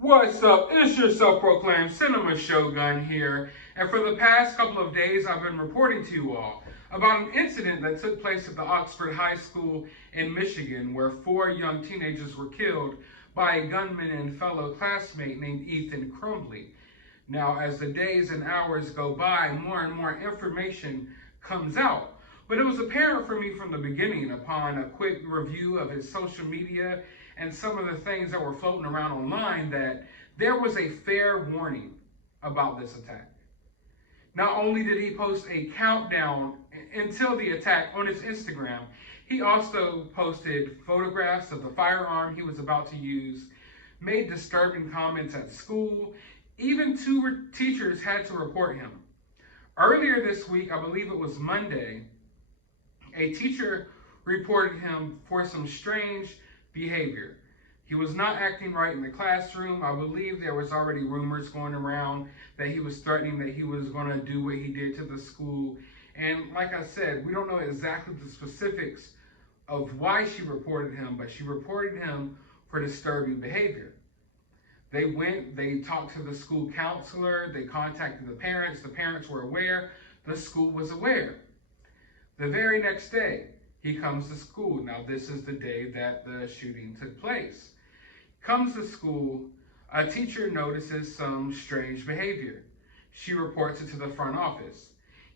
What's up? It's your self-proclaimed cinema shogun here, and for the past couple of days I've been reporting to you all about an incident that took place at the Oxford High School in Michigan where 4 young teenagers were killed by a gunman and fellow classmate named Ethan Crumbley. Now, as the days and hours go by, more and more information comes out. But it was apparent for me from the beginning, upon a quick review of his social media and some of the things that were floating around online, that there was a fair warning about this attack. Not only did he post a countdown until the attack on his Instagram, he also posted photographs of the firearm he was about to use, made disturbing comments at school. Even 2 teachers had to report him. Earlier this week, I believe it was Monday, a teacher reported him for some strange behavior. He was not acting right in the classroom. I believe there was already rumors going around that he was threatening that he was going to do what he did to the school. And like I said, we don't know exactly the specifics of why she reported him, but she reported him for disturbing behavior. They talked to the school counselor, they contacted the parents were aware, the school was aware. The very next day, he comes to school. Now, this is the day that the shooting took place. Comes to school, a teacher notices some strange behavior. She reports it to the front office.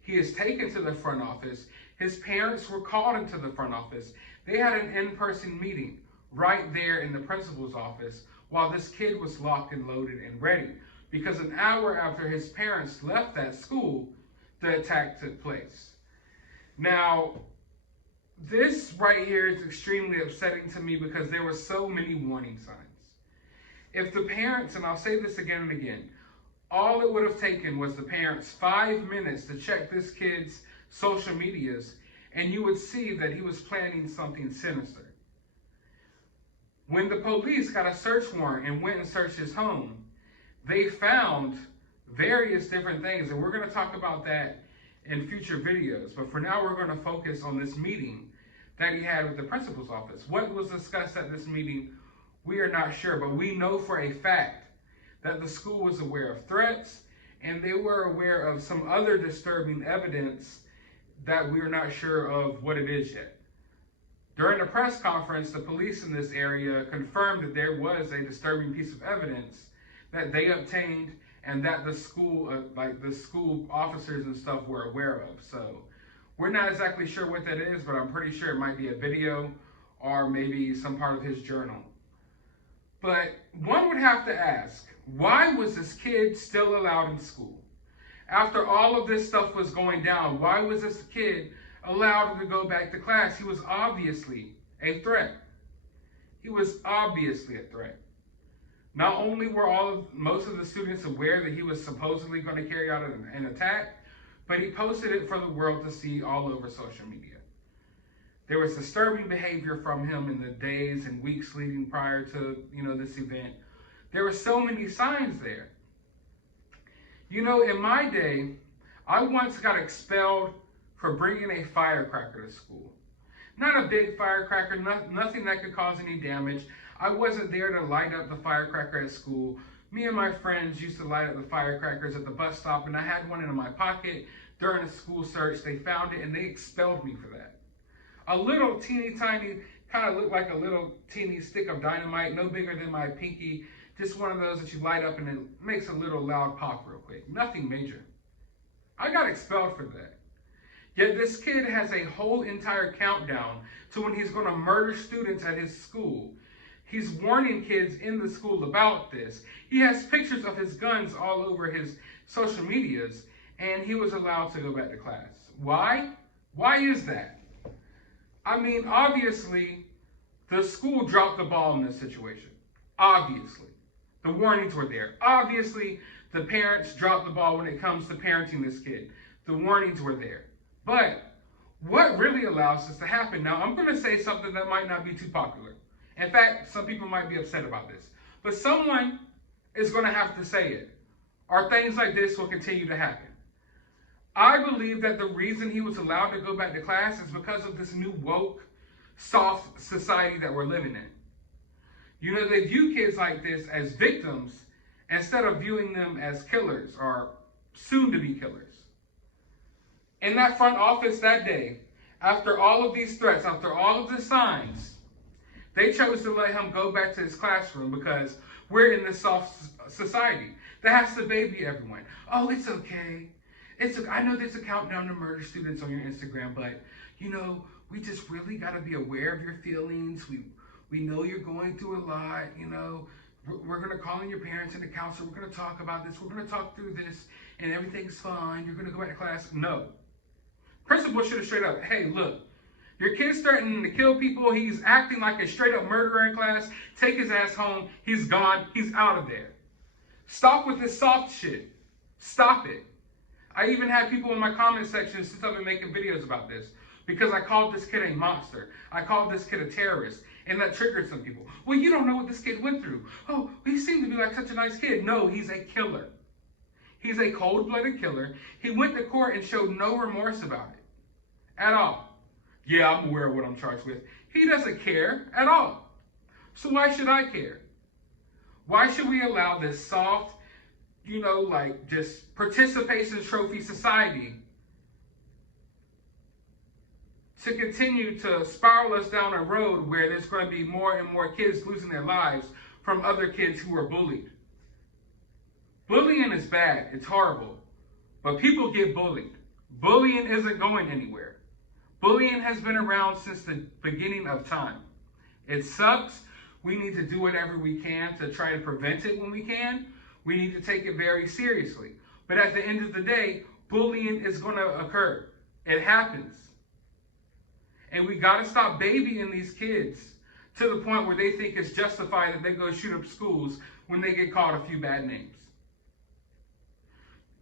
He is taken to the front office. His parents were called into the front office. They had an in-person meeting right there in the principal's office while this kid was locked and loaded and ready. Because an hour after his parents left that school, the attack took place. Now, this right here is extremely upsetting to me because there were so many warning signs. If the parents, and I'll say this again and again, all it would have taken was the parents 5 minutes to check this kid's social medias, and you would see that he was planning something sinister. When the police got a search warrant and went and searched his home, they found various different things, and we're going to talk about that in future videos. But for now, we're going to focus on this meeting that he had with the principal's office. What was discussed at this meeting, we are not sure, but we know for a fact that the school was aware of threats and they were aware of some other disturbing evidence that we're not sure of what it is yet. During the press conference, the police in this area confirmed that there was a disturbing piece of evidence that they obtained and that the school, the school officers and stuff were aware of. So we're not exactly sure what that is, but I'm pretty sure it might be a video or maybe some part of his journal. But one would have to ask, why was this kid still allowed in school? After all of this stuff was going down, why was this kid allowed to go back to class? He was obviously a threat. He was obviously a threat. Not only were most of the students aware that he was supposedly going to carry out an attack, but he posted it for the world to see all over social media. There was disturbing behavior from him in the days and weeks leading prior to, this event. There were so many signs there. In my day, I once got expelled for bringing a firecracker to school. Not a big firecracker, nothing that could cause any damage. I wasn't there to light up the firecracker at school. Me and my friends used to light up the firecrackers at the bus stop, and I had one in my pocket. During a school search, they found it, and they expelled me for that. A little teeny tiny, kind of looked like a little teeny stick of dynamite, no bigger than my pinky. Just one of those that you light up and it makes a little loud pop real quick. Nothing major. I got expelled for that. Yet this kid has a whole entire countdown to when he's going to murder students at his school. He's warning kids in the school about this. He has pictures of his guns all over his social medias, and he was allowed to go back to class. Why? Why is that? I mean, obviously, the school dropped the ball in this situation. Obviously. The warnings were there. Obviously, the parents dropped the ball when it comes to parenting this kid. The warnings were there. But what really allows this to happen? Now, I'm going to say something that might not be too popular. In fact, some people might be upset about this. But someone is going to have to say it, or things like this will continue to happen. I believe that the reason he was allowed to go back to class is because of this new woke, soft society that we're living in. They view kids like this as victims instead of viewing them as killers or soon-to-be killers. In that front office that day, after all of these threats, after all of the signs, they chose to let him go back to his classroom because we're in this soft society that has to baby everyone. Oh, it's okay. I know there's a countdown to murder students on your Instagram, but, we just really got to be aware of your feelings. We know you're going through a lot, We're going to call in your parents and the counselor. We're going to talk about this. We're going to talk through this, and everything's fine. You're going to go back to class. No. Principal should have straight up, hey, look, your kid's threatening to kill people. He's acting like a straight up murderer in class. Take his ass home. He's gone. He's out of there. Stop with this soft shit. Stop it. I even had people in my comment section since I've been making videos about this because I called this kid a monster. I called this kid a terrorist, and that triggered some people. Well, you don't know what this kid went through. Oh, he seemed to be like such a nice kid. No, he's a killer. He's a cold-blooded killer. He went to court and showed no remorse about it at all. Yeah, I'm aware of what I'm charged with. He doesn't care at all. So why should I care? Why should we allow this soft, just participation trophy society to continue to spiral us down a road where there's going to be more and more kids losing their lives from other kids who are bullied? Bullying is bad. It's horrible. But people get bullied. Bullying isn't going anywhere. Bullying has been around since the beginning of time. It sucks. We need to do whatever we can to try to prevent it when we can. We need to take it very seriously. But at the end of the day, bullying is going to occur. It happens. And we got to stop babying these kids to the point where they think it's justified that they go shoot up schools when they get called a few bad names.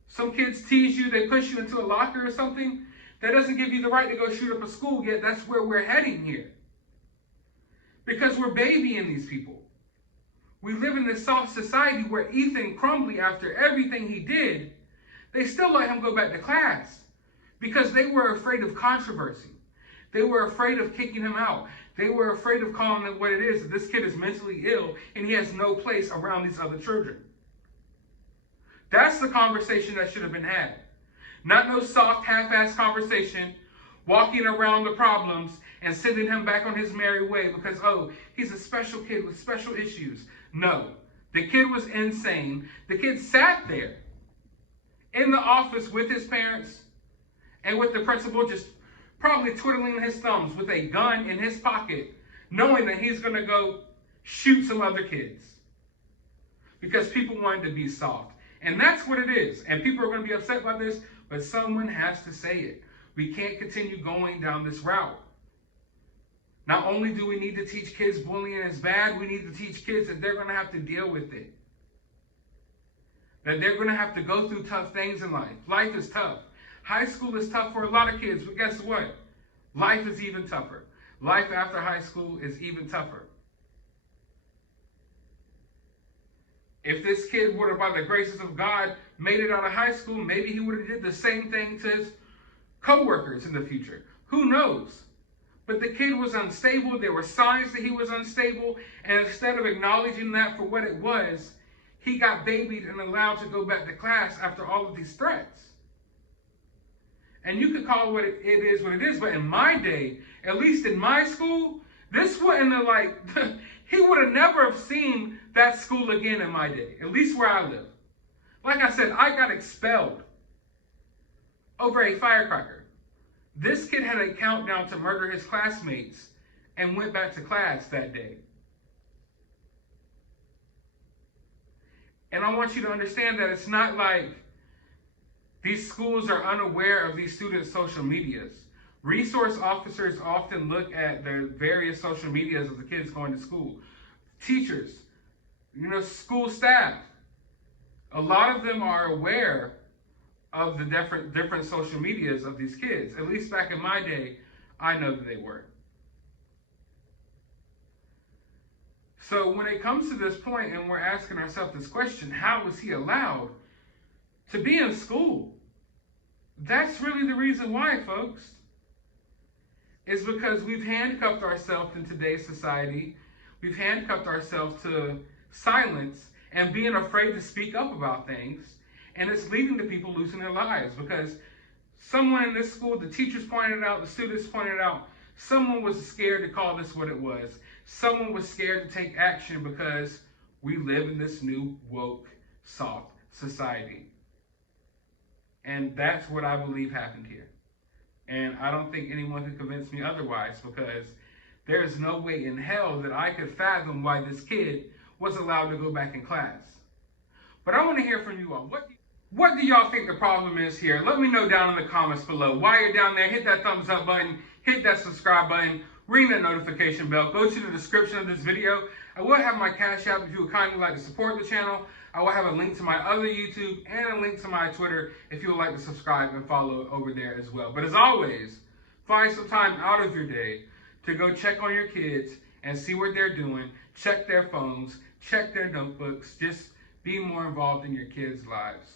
Some kids tease you, they push you into a locker or something. That doesn't give you the right to go shoot up a school, yet that's where we're heading here. Because we're babying these people. We live in this soft society where Ethan Crumbley, after everything he did, they still let him go back to class because they were afraid of controversy. They were afraid of kicking him out. They were afraid of calling it what it is, that this kid is mentally ill and he has no place around these other children. That's the conversation that should have been had. Not no soft, half-assed conversation, walking around the problems and sending him back on his merry way because, oh, he's a special kid with special issues. No, the kid was insane. The kid sat there in the office with his parents and with the principal, just probably twiddling his thumbs with a gun in his pocket, knowing that he's going to go shoot some other kids because people wanted to be soft. And that's what it is. And people are going to be upset by this, but someone has to say it. We can't continue going down this route. Not only do we need to teach kids bullying is bad, we need to teach kids that they're going to have to deal with it. That they're going to have to go through tough things in life. Life is tough. High school is tough for a lot of kids, but guess what? Life is even tougher. Life after high school is even tougher. If this kid would have, by the graces of God, made it out of high school, maybe he would have did the same thing to his co-workers in the future. Who knows? But the kid was unstable. There were signs that he was unstable. And instead of acknowledging that for what it was, he got babied and allowed to go back to class after all of these threats. And you could call what it is what it is. But in my day, at least in my school, this wouldn't have he would have never have seen that school again in my day, at least where I live. Like I said, I got expelled over a firecracker. This kid had a countdown to murder his classmates and went back to class that day. And I want you to understand that it's not like these schools are unaware of these students' social medias. Resource officers often look at the various social medias of the kids going to school. Teachers, school staff. A lot of them are aware of the different social medias of these kids. At least back in my day, I know that they were. So when it comes to this point and we're asking ourselves this question, how was he allowed to be in school? That's really the reason why, folks. Is because we've handcuffed ourselves in today's society. We've handcuffed ourselves to silence and being afraid to speak up about things. And it's leading to people losing their lives because someone in this school, the teachers pointed it out, the students pointed it out, someone was scared to call this what it was. Someone was scared to take action because we live in this new woke, soft society. And that's what I believe happened here. And I don't think anyone can convince me otherwise, because there's no way in hell that I could fathom why this kid was allowed to go back in class. But I want to hear from you all. What do y'all think the problem is here? Let me know down in the comments below. While you're down there, hit that thumbs up button, hit that subscribe button, ring that notification bell. Go to the description of this video. I will have my Cash App if you would kindly like to support the channel. I will have a link to my other YouTube and a link to my Twitter if you would like to subscribe and follow over there as well. But as always, find some time out of your day to go check on your kids and see what they're doing. Check their phones, check their notebooks. Just be more involved in your kids' lives.